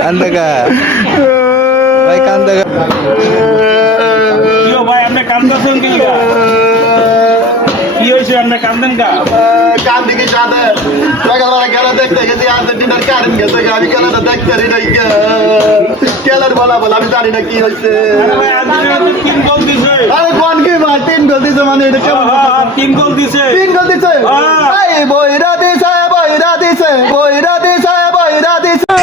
কান্দা ভাই কান্দা ভাই আপনি কান্দাছেন কি কি হয়েছে আপনি কান্দেন কা কান্দি কি সাথে সকালবেলা খেলা দেখতে গেছি আর্জেন্টিনার কারেন্ট গেছে আমি খেলাটা দেখতে পারি নাই খেলার বলা বলা আমি জানি না কি হয়েছে ভাই আর্জেন্টিনা তো 3 গোল দিছে আরে কোন কি ভাই 3 গোল দিছে মানে এটা কেমন 3 গোল দিছে 3 গোল দিছে এই বইরা দিছে বইরা দিছে বইরা দিছে বইরা দিছে